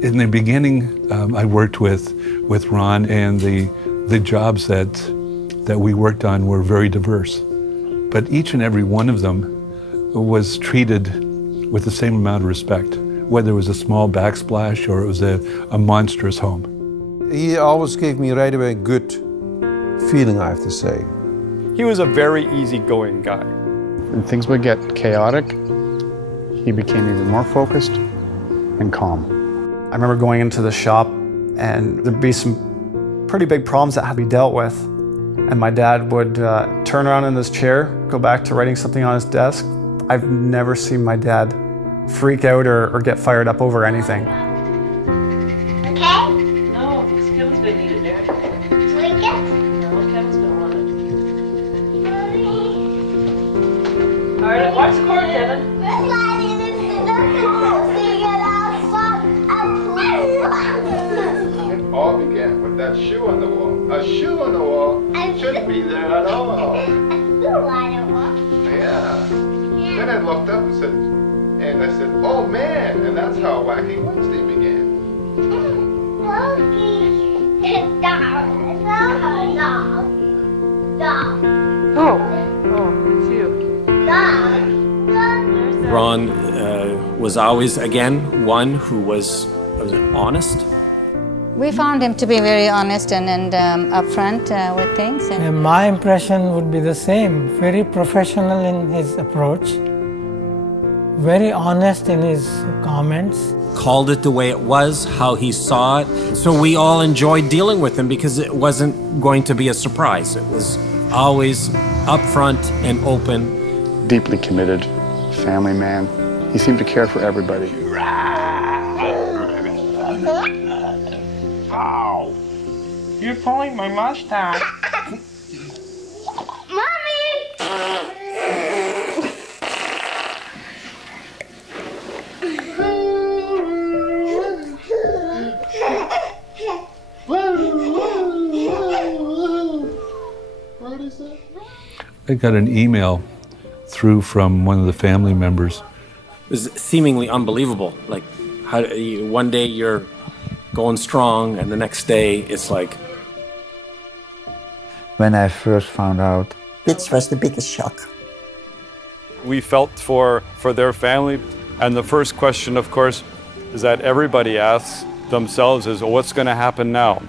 In the beginning, I worked with Ron, and the jobs that we worked on were very diverse. But each and every one of them was treated with the same amount of respect, whether it was a small backsplash or it was a monstrous home. He always gave me right away a good feeling, I have to say. He was a very easygoing guy. When things would get chaotic, he became even more focused and calm. I remember going into the shop and there'd be some pretty big problems that had to be dealt with. And my dad would turn around in his chair, go back to writing something on his desk. I've never seen my dad freak out or get fired up over anything. Okay? No, because Kevin's gonna need it, Derek. Drink it? No, Kevin's gonna want it. Mommy. All right, watch the cord, Kevin. It all began with that shoe on the wall. A shoe on the wall shouldn't be there at all. Yeah. Then I looked up and I said, oh man, and that's how Wacky Wednesday began. Oh, it's you. Ron was always, again, one who was honest. We found him to be very honest and upfront with things. And my impression would be the same. Very professional in his approach, very honest in his comments. Called it the way it was, how he saw it. So we all enjoyed dealing with him because it wasn't going to be a surprise. It was always upfront and open. Deeply committed, family man. He seemed to care for everybody. Ow! You're pulling my mustache. I got an email through from one of the family members. It was seemingly unbelievable. Like, one day you're going strong, and the next day it's like... When I first found out, this was the biggest shock. We felt for their family, and the first question, of course, is that everybody asks themselves is, what's going to happen now?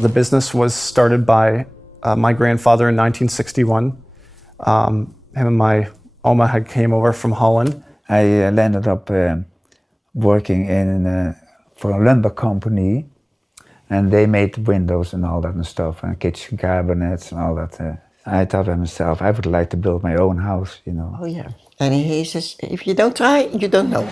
The business was started by my grandfather in 1961. Him and my Oma had came over from Holland. I ended up working for a lumber company, and they made windows and all that and stuff, and kitchen cabinets and all that. I thought to myself, I would like to build my own house, you know. Oh yeah, and he says, if you don't try, you don't know.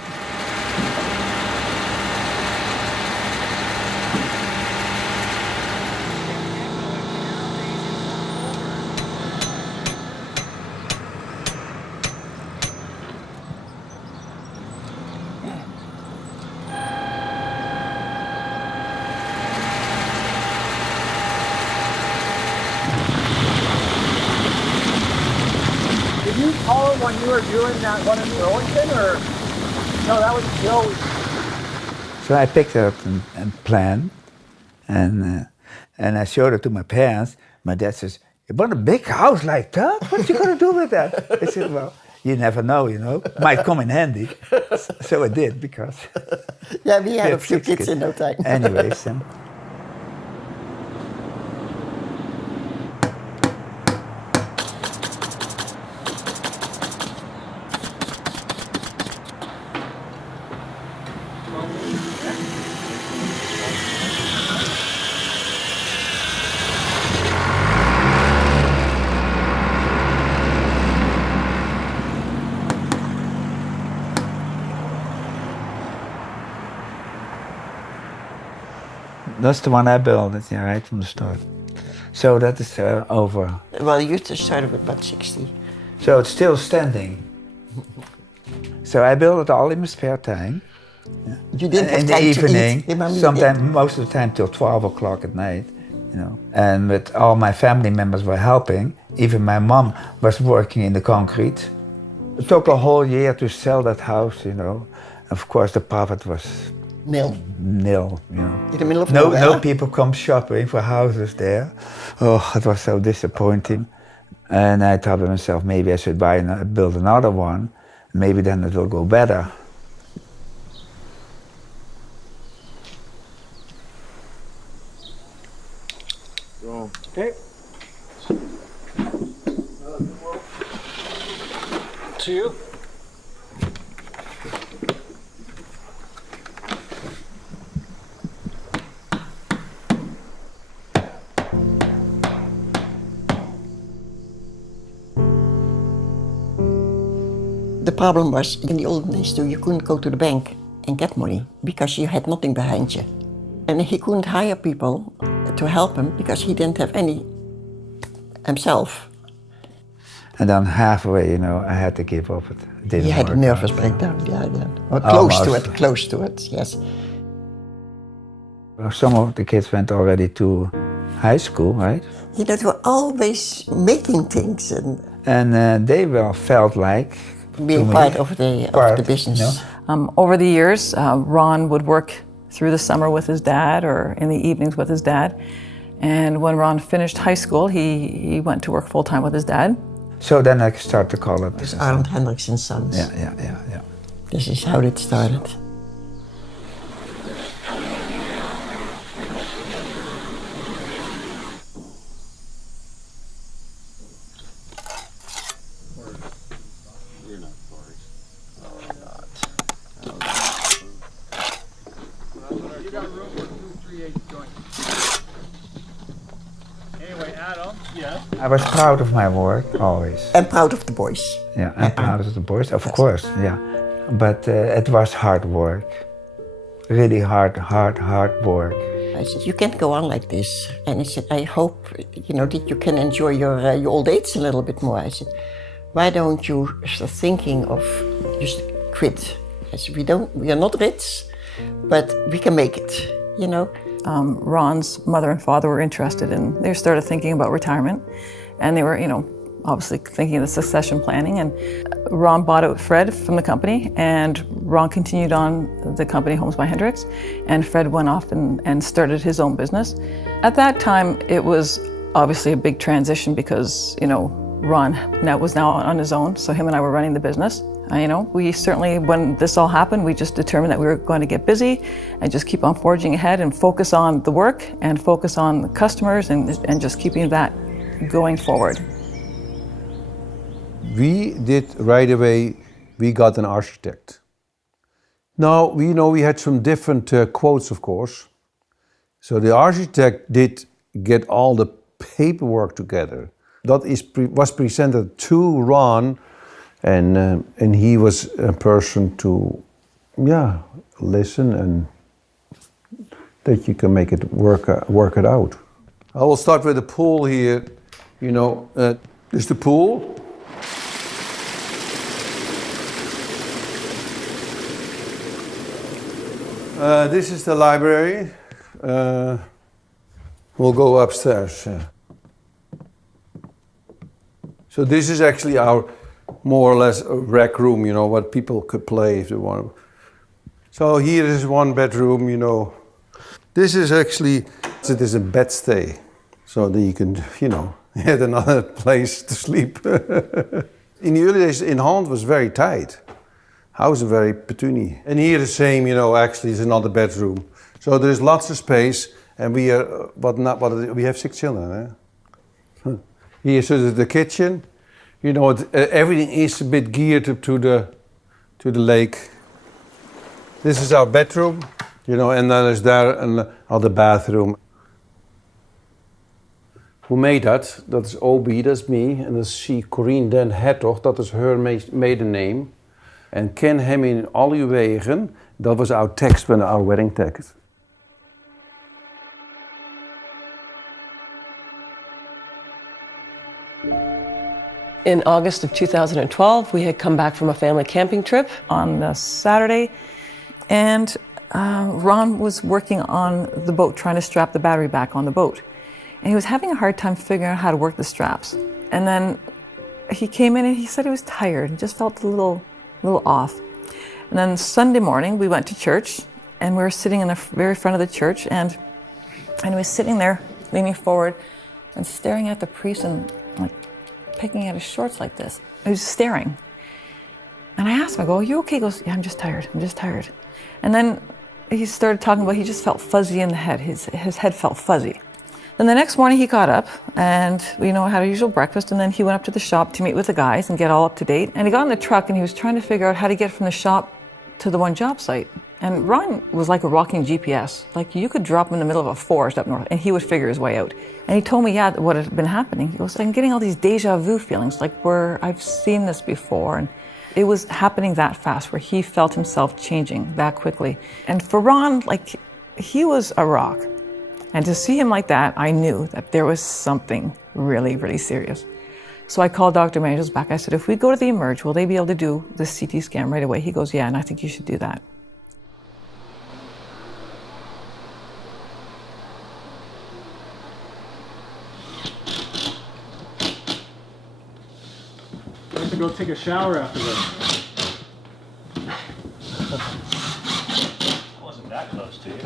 Did you call him when you were doing that one in Burlington, or no? That was Joe. So I picked up a plan, and I showed it to my parents. My dad says, "You want a big house like that? What you gonna do with that?" I said, "Well, you never know, you know. Might come in handy." So I did, because yeah, we had a few kids in no time. Anyways. That's the one I built, yeah, right from the start. So that is over. Well, you just started with about 60. So it's still standing. So I built it all in my spare time. Yeah. You didn't have in time the evening, to eat. sometimes, most of the time till 12 o'clock at night, you know. And with all my family members were helping. Even my mom was working in the concrete. It took a whole year to sell that house, you know. Of course, the profit was nil, you know. In the middle of no nowhere. people come shopping for houses there. Oh, it was so disappointing. And I thought to myself, maybe I should build another one. Maybe then it will go better. Okay. To you. The problem was, in the olden days too, you couldn't go to the bank and get money because you had nothing behind you. And he couldn't hire people to help him because he didn't have any himself. And then halfway, you know, I had to give up. It didn't He had work a nervous out. breakdown, yeah. Or Almost. close to it, yes. Some of the kids went already to high school, right? You know, they were always making things And they well felt like being part of the business. You know? Over the years, Ron would work through the summer with his dad or in the evenings with his dad. And when Ron finished high school, he went to work full-time with his dad. So then I started to call it. It's Arnold Hendriks and Sons. Yeah. This is how it started. I was proud of my work, always. And proud of the boys. Yeah, I'm proud of the boys, of course, yeah. But it was hard work. Really hard work. I said, you can't go on like this. And I said, I hope, you know, that you can enjoy your old age a little bit more. I said, why don't you start thinking of just quit? I said, we are not rich, but we can make it, you know. Ron's mother and father were interested and they started thinking about retirement. And they were, you know, obviously thinking of the succession planning. And Ron bought out Fred from the company, and Ron continued on the company Homes by Hendriks, and Fred went off and started his own business. At that time, it was obviously a big transition because, you know, Ron was now on his own, so him and I were running the business. You know, we certainly, when this all happened, we just determined that we were going to get busy and just keep on forging ahead and focus on the work and focus on the customers and just keeping that going forward. We did right away, we got an architect. Now, we had some different quotes, of course. So the architect did get all the paperwork together. That was presented to Ron, and he was a person to, listen and that you can make it work it out. I will start with the pool here. You know, this is the pool. This is the library. We'll go upstairs. So this is actually our more or less a rec room, you know, what people could play if they want. So here is one bedroom, you know. This is actually, it is a bed stay. So that you can, you know, get another place to sleep. In the early days, in Holland was very tight. House is very petuni. And here the same, you know, actually is another bedroom. So there's lots of space, and we are, we have 6 children. Eh? Here, so the kitchen, you know, everything is a bit geared to the lake. This is our bedroom, you know, and then is there another bathroom. Who made that? Dat is Obi, dat is me, and dat is she, Corine den Hertog, dat is her maiden name. En ken hem in al uw wegen, dat was our text, our wedding text. In August of 2012, we had come back from a family camping trip. On the Saturday, and Ron was working on the boat, trying to strap the battery back on the boat. And he was having a hard time figuring out how to work the straps. And then he came in and he said he was tired. He just felt a little off. And then Sunday morning, we went to church, and we were sitting in the very front of the church, and he was sitting there, leaning forward and staring at the priest and like picking at his shorts like this. He was staring. And I asked him, I go, "Are you okay?" He goes, "Yeah, I'm just tired. I'm just tired." And then he started talking about he just felt fuzzy in the head. His head felt fuzzy. Then the next morning he got up and had our usual breakfast, and then he went up to the shop to meet with the guys and get all up to date. And he got in the truck and he was trying to figure out how to get from the shop to the one job site. And Ron was like a walking GPS. Like, you could drop him in the middle of a forest up north and he would figure his way out. And he told me, what had been happening. He goes, "I'm getting all these deja vu feelings, like where I've seen this before." And it was happening that fast, where he felt himself changing that quickly. And for Ron, like, he was a rock. And to see him like that, I knew that there was something really, really serious. So I called Dr. Managels back. I said, "If we go to the Emerge, will they be able to do the CT scan right away?" He goes, "Yeah, and I think you should do that." I have to go take a shower after this. I wasn't that close to you.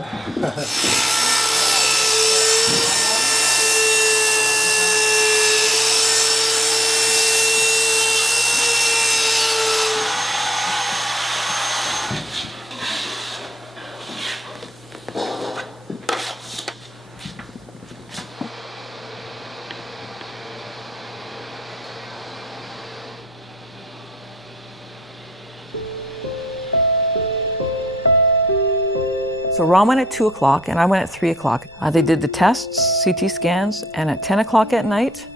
So Ron went at 2 o'clock and I went at 3 o'clock. They did the tests, CT scans, and at 10 o'clock at night,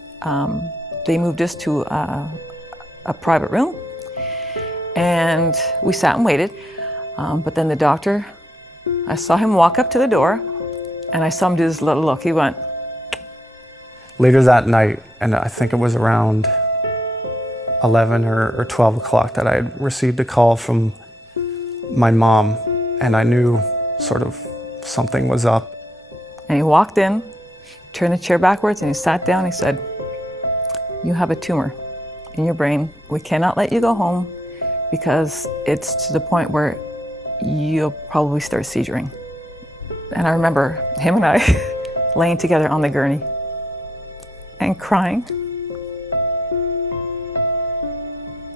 they moved us to a private room. And we sat and waited. But then the doctor, I saw him walk up to the door and I saw him do this little look. He went. Later that night, and I think it was around 11 or 12 o'clock, that I had received a call from my mom, and I knew sort of something was up. And he walked in, turned the chair backwards, and he sat down. He said, "You have a tumor in your brain. We cannot let you go home because it's to the point where you'll probably start seizuring." And I remember him and I laying together on the gurney and crying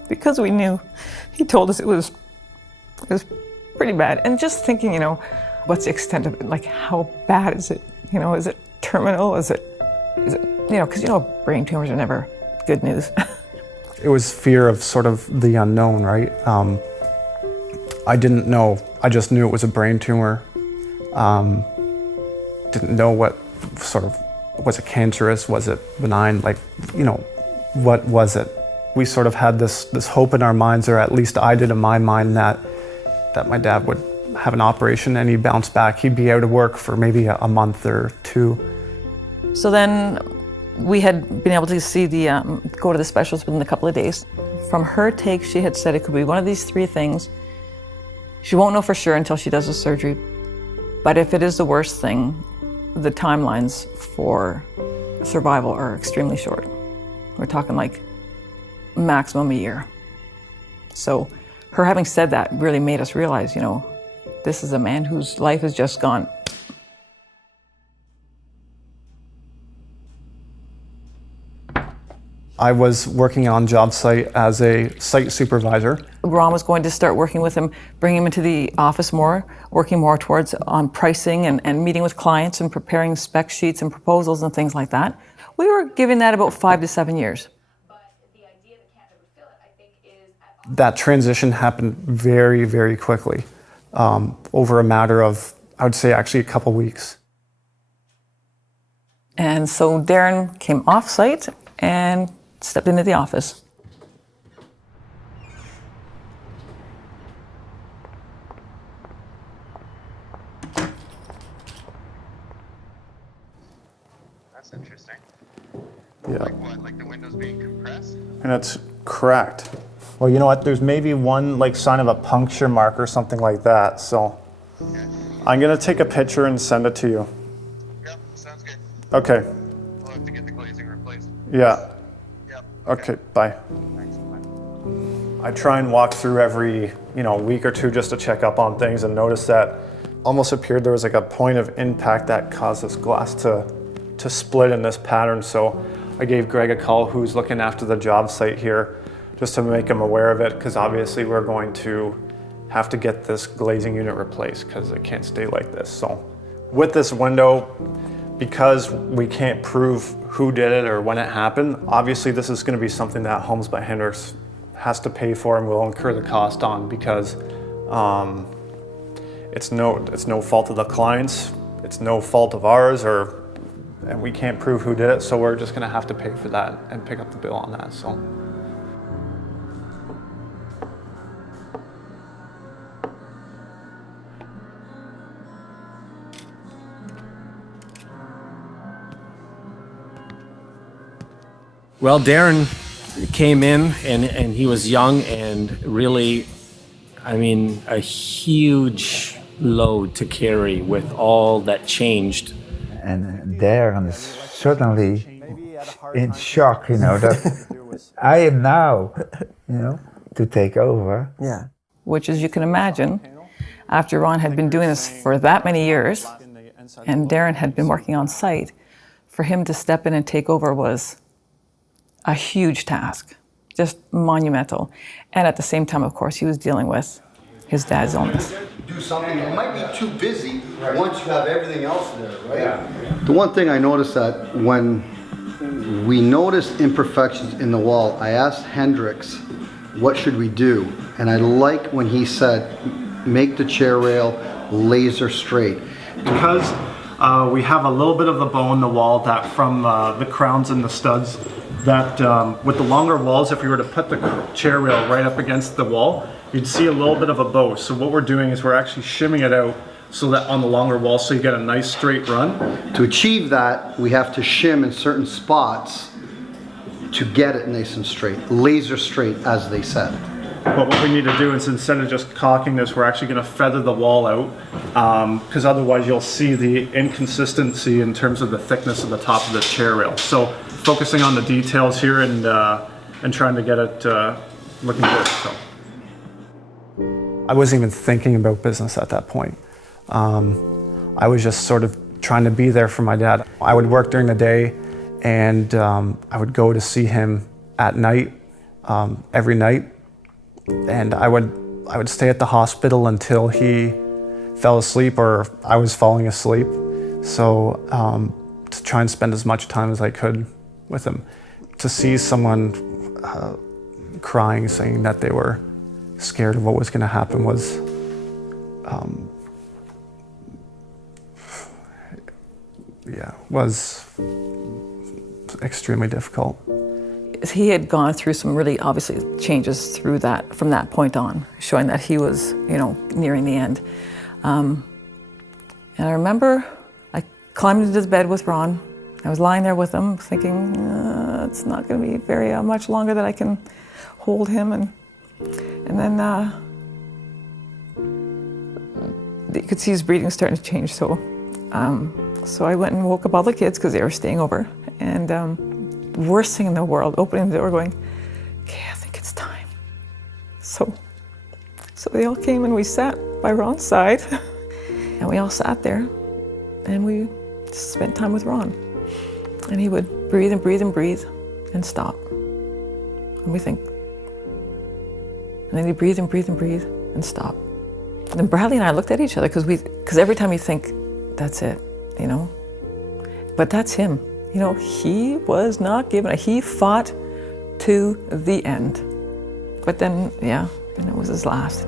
because we knew. He told us it was pretty bad. And just thinking, what's the extent of it? Like, how bad is it? Is it terminal? Is it, because brain tumors are never good news. It was fear of sort of the unknown, right? I didn't know. I just knew it was a brain tumor. Didn't know what sort of, was it cancerous? Was it benign? Like, what was it? We sort of had this hope in our minds, or at least I did in my mind, that my dad would have an operation and he'd bounce back. He'd be out of work for maybe a month or two. So then we had been able to see go to the specialist within a couple of days. From her take, she had said it could be one of these three things. She won't know for sure until she does the surgery. But if it is the worst thing, the timelines for survival are extremely short. We're talking like maximum a year. So her having said that really made us realize, this is a man whose life has just gone. I was working on job site as a site supervisor. Ron was going to start working with him, bring him into the office more, working more towards on pricing and meeting with clients and preparing spec sheets and proposals and things like that. We were giving that about 5 to 7 years. That transition happened very, very quickly, over a matter of, I would say, actually a couple weeks. And so Darren came off site and stepped into the office. That's interesting. Yeah. Like what? Like the windows being And it's cracked. Well, you know what? There's maybe one like sign of a puncture mark or something like that. So I'm gonna take a picture and send it to you. Yep, sounds good. Okay. We'll have to get the glazing replaced. Yeah. Yep. Okay. Bye. I try and walk through every week or two just to check up on things and notice that almost appeared there was like a point of impact that caused this glass to split in this pattern. So I gave Greg a call, who's looking after the job site here, just to make him aware of it, because obviously we're going to have to get this glazing unit replaced because it can't stay like this. So with this window, because we can't prove who did it or when it happened, obviously this is going to be something that Homes by Hendriks has to pay for and will incur the cost on, because it's no fault of the clients, it's no fault of ours, and we can't prove who did it, so we're just going to have to pay for that and pick up the bill on that. So. Well, Darren came in and he was young and really, I mean, a huge load to carry with all that changed. And Darren is certainly in shock, that I am now, to take over. Yeah. Which, as you can imagine, after Ron had been doing this for that many years, and Darren had been working on site, for him to step in and take over was a huge task, just monumental. And at the same time, of course, he was dealing with his dad's illness. Do something, it might be too busy once you have everything else there, right? Yeah. The one thing I noticed that when we noticed imperfections in the wall, I asked Hendriks, what should we do? And I like when he said, make the chair rail laser straight. Because we have a little bit of the bow in the wall that from the crowns and the studs, that with the longer walls, if we were to put the chair rail right up against the wall, you'd see a little bit of a bow. So what we're doing is we're actually shimming it out so that on the longer wall, so you get a nice straight run. To achieve that, we have to shim in certain spots to get it nice and straight, laser straight, as they said. But what we need to do is, instead of just caulking this, we're actually going to feather the wall out, because otherwise you'll see the inconsistency in terms of the thickness of the top of the chair rail. So focusing on the details here and trying to get it looking good. So. I wasn't even thinking about business at that point. I was just sort of trying to be there for my dad. I would work during the day, and I would go to see him at night, every night. And I would stay at the hospital until he fell asleep or I was falling asleep. So to try and spend as much time as I could with him. To see someone crying, saying that they were scared of what was going to happen was extremely difficult. He had gone through some really obviously changes from that point on, showing that he was, nearing the end. And I remember I climbed into the bed with Ron. I was lying there with him thinking, it's not going to be very much longer that I can hold him. And then you could see his breathing starting to change. So I went and woke up all the kids because they were staying over. And worst thing in the world, opening the door going, okay, I think it's time. So they all came and we sat by Ron's side and we all sat there and we just spent time with Ron. And he would breathe and breathe and breathe and stop. And we think, and then he'd breathe and breathe and breathe and stop. And then Bradley and I looked at each other because every time you think, that's it, but that's him. He was not given he fought to the end. But then it was his last.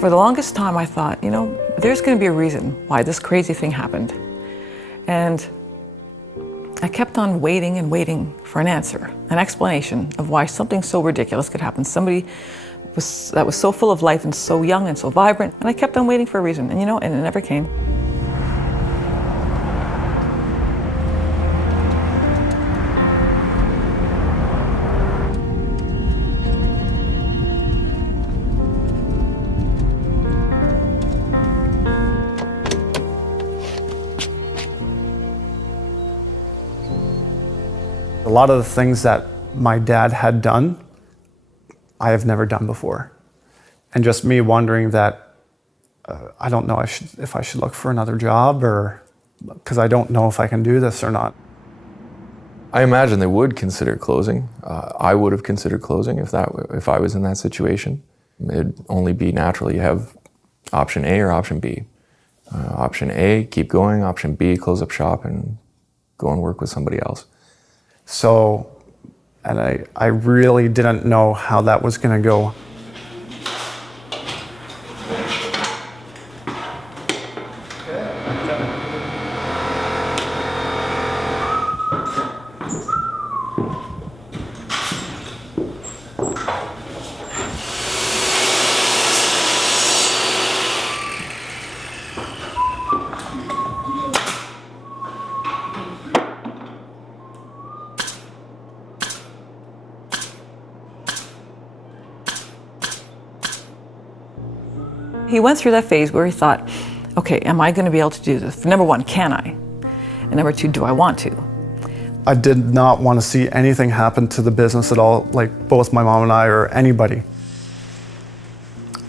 For the longest time I thought, there's going to be a reason why this crazy thing happened. And I kept on waiting and waiting for an answer, an explanation of why something so ridiculous could happen. Somebody that was so full of life and so young and so vibrant, and I kept on waiting for a reason, and and it never came. A lot of the things that my dad had done, I have never done before. And just me wondering that, I don't know if I should look for another job, or because I don't know if I can do this or not. I imagine they would consider closing. I would have considered closing if I was in that situation. It'd only be natural. You have option A or option B. Option A, keep going. Option B, close up shop and go and work with somebody else. So, and I really didn't know how that was going to go. He went through that phase where he thought, okay, am I going to be able to do this? Number one, can I? And number two, do I want to? I did not want to see anything happen to the business at all, like both my mom and I or anybody.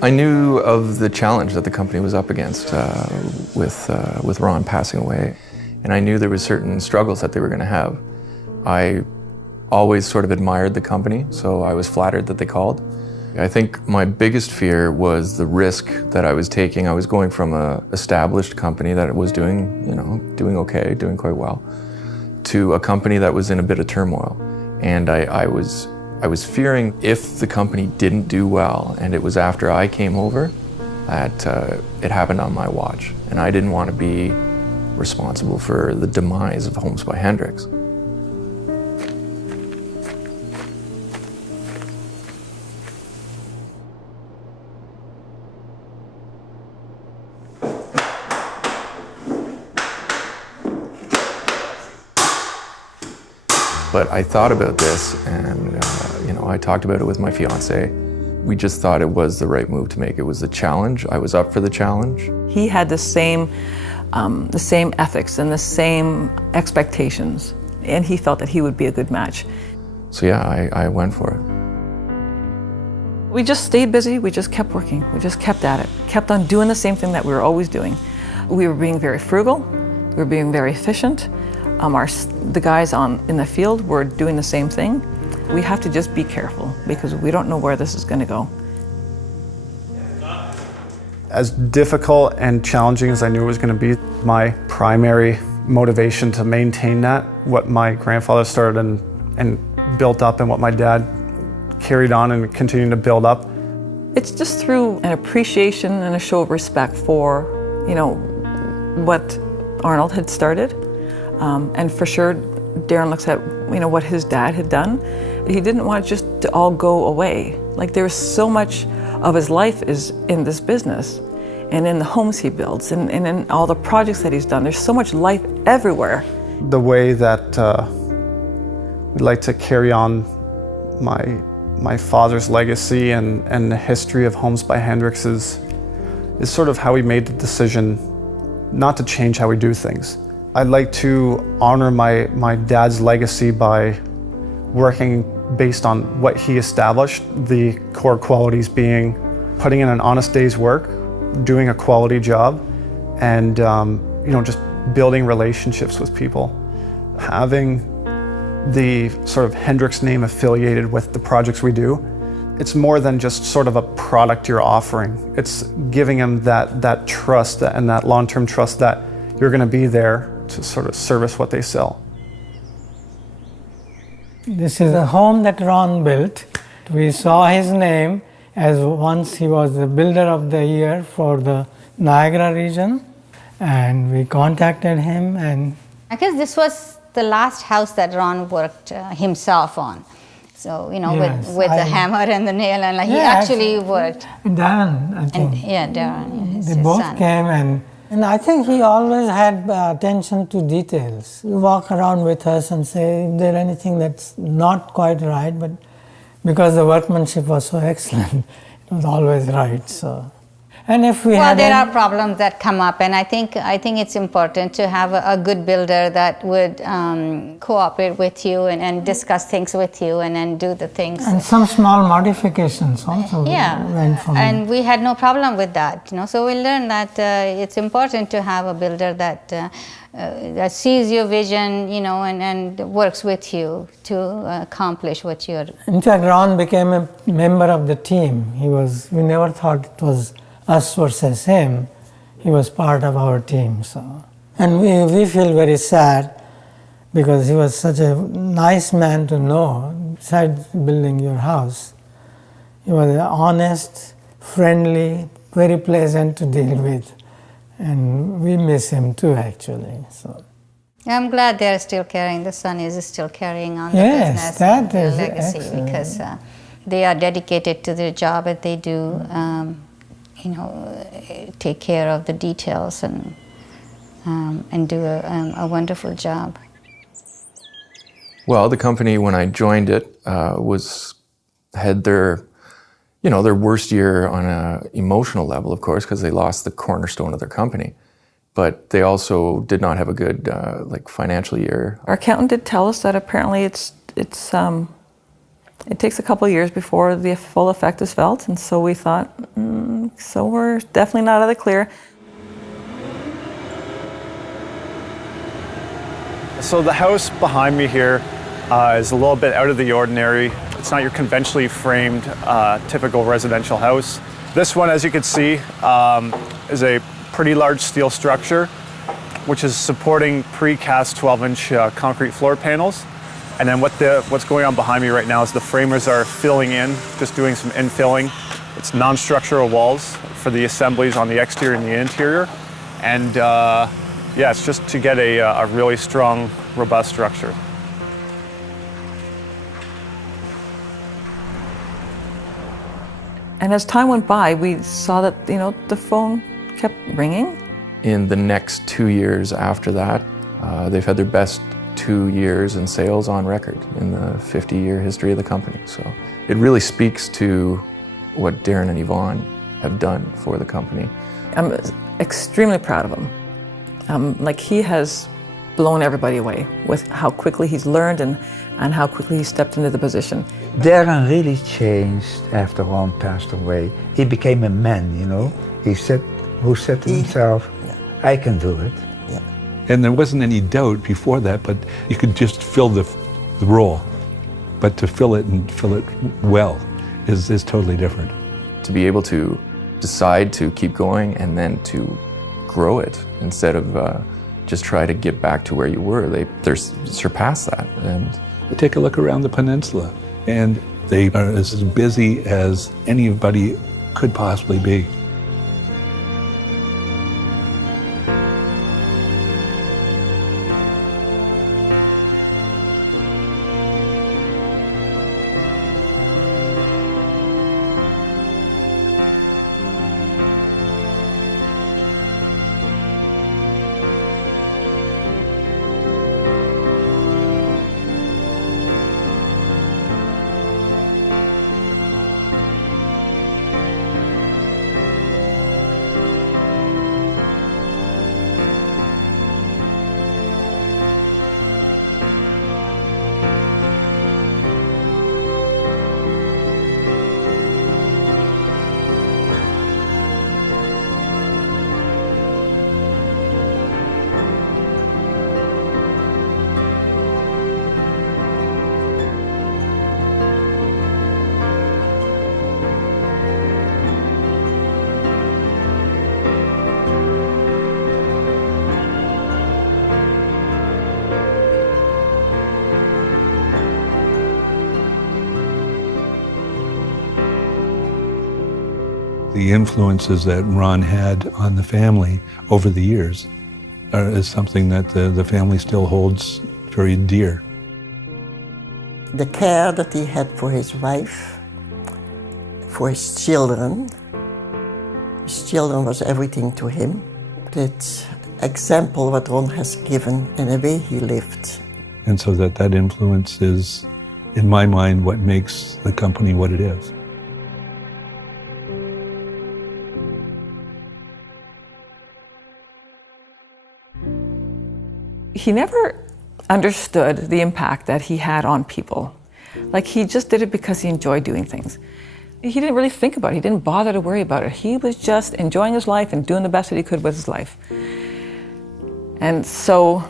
I knew of the challenge that the company was up against with Ron passing away, and I knew there were certain struggles that they were going to have. I always sort of admired the company, so I was flattered that they called. I think my biggest fear was the risk that I was taking. I was going from an established company that was doing okay, doing quite well, to a company that was in a bit of turmoil. And I was fearing if the company didn't do well, and it was after I came over, that it happened on my watch. And I didn't want to be responsible for the demise of Homes by Hendriks. But I thought about this, and I talked about it with my fiance. We just thought it was the right move to make. It was the challenge. I was up for the challenge. He had the same ethics and the same expectations, and he felt that he would be a good match. So yeah, I went for it. We just stayed busy. We just kept working. We just kept at it. Kept on doing the same thing that we were always doing. We were being very frugal. We were being very efficient. The guys in the field were doing the same thing. We have to just be careful because we don't know where this is going to go. As difficult and challenging as I knew it was going to be, my primary motivation to maintain that, what my grandfather started and built up and what my dad carried on and continued to build up. It's just through an appreciation and a show of respect for, what Arnold had started. And for sure, Darren looks at, what his dad had done. He didn't want it just to all go away. Like, there was so much of his life is in this business and in the homes he builds and in all the projects that he's done. There's so much life everywhere. The way that we'd like to carry on my father's legacy and the history of Homes by Hendriks is sort of how we made the decision not to change how we do things. I'd like to honor my dad's legacy by working based on what he established, the core qualities being putting in an honest day's work, doing a quality job, and just building relationships with people. Having the sort of Hendriks name affiliated with the projects we do, it's more than just sort of a product you're offering. It's giving them that trust and that long-term trust that you're going to be there to sort of service what they sell. This is a home that Ron built. We saw his name as once he was the builder of the year for the Niagara region, and we contacted him. And I guess this was the last house that Ron worked himself on. So, you know, Yes, with the hammer and the nail, and like, he actually worked. Darren, I think. Darren. They both came, and I think he always had attention to details. He walk around with us and say, is there anything that's not quite right? But because the workmanship was so excellent, it was always right. So, and if we there are problems that come up, and I think it's important to have a good builder that would cooperate with you and discuss things with you and then do the things. And some small modifications also went from and we had no problem with that, you know. So we learned that it's important to have a builder that sees your vision, you know, and works with you to accomplish what you're. In fact, Ron became a member of the team. We never thought it was us versus him. He was part of our team. So, and we feel very sad because he was such a nice man to know. Besides building your house, he was honest, friendly, very pleasant to deal with, and we miss him too, actually. So. I'm glad they're still carrying. The son is still carrying on the business, that the is legacy, excellent. because they are dedicated to their job that they do. You know, take care of the details and do a wonderful job. Well, the company, when I joined it, had their worst year on an emotional level, of course, because they lost the cornerstone of their company. But they also did not have a good financial year. Our accountant did tell us that apparently it takes a couple of years before the full effect is felt, and so we thought, so we're definitely not out of the clear. So the house behind me here is a little bit out of the ordinary. It's not your conventionally framed typical residential house. This one, as you can see, is a pretty large steel structure, which is supporting pre-cast 12-inch concrete floor panels. And then what's going on behind me right now is the framers are filling in, just doing some infilling. It's non-structural walls for the assemblies on the exterior and the interior. And it's just to get a really strong, robust structure. And as time went by, we saw that, you know, the phone kept ringing. In the next 2 years after that, they've had their best 2 years in sales on record in the 50-year history of the company. So it really speaks to what Darren and Yvonne have done for the company. I'm extremely proud of him. He has blown everybody away with how quickly he's learned and how quickly he stepped into the position. Darren really changed after Ron passed away. He became a man, you know. He said to himself, I can do it. And there wasn't any doubt before that, but you could just fill the role. But to fill it and fill it well is totally different. To be able to decide to keep going and then to grow it instead of just try to get back to where you were, they're surpassed that. And take a look around the peninsula, and they are as busy as anybody could possibly be. The influences that Ron had on the family over the years is something that the family still holds very dear. The care that he had for his wife, for his children was everything to him. That example what Ron has given and the way he lived. And so that influence is, in my mind, what makes the company what it is. He never understood the impact that he had on people. Like, he just did it because he enjoyed doing things. He didn't really think about it. He didn't bother to worry about it. He was just enjoying his life and doing the best that he could with his life. And so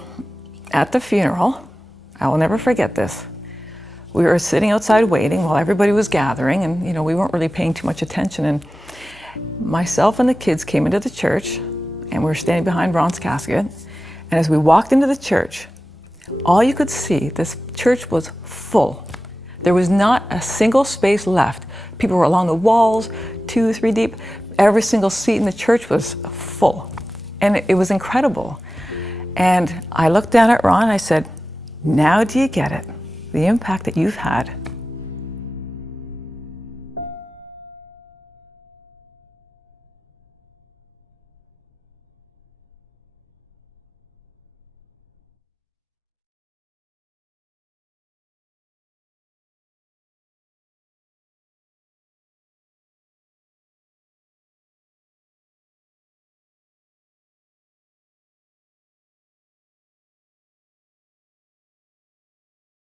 at the funeral, I will never forget this. We were sitting outside waiting while everybody was gathering, and we weren't really paying too much attention. And myself and the kids came into the church, and we were standing behind Ron's casket. And as we walked into the church, all you could see, this church was full. There was not a single space left. People were along the walls, 2, 3 deep. Every single seat in the church was full. And it was incredible. And I looked down at Ron and I said, now do you get it? The impact that you've had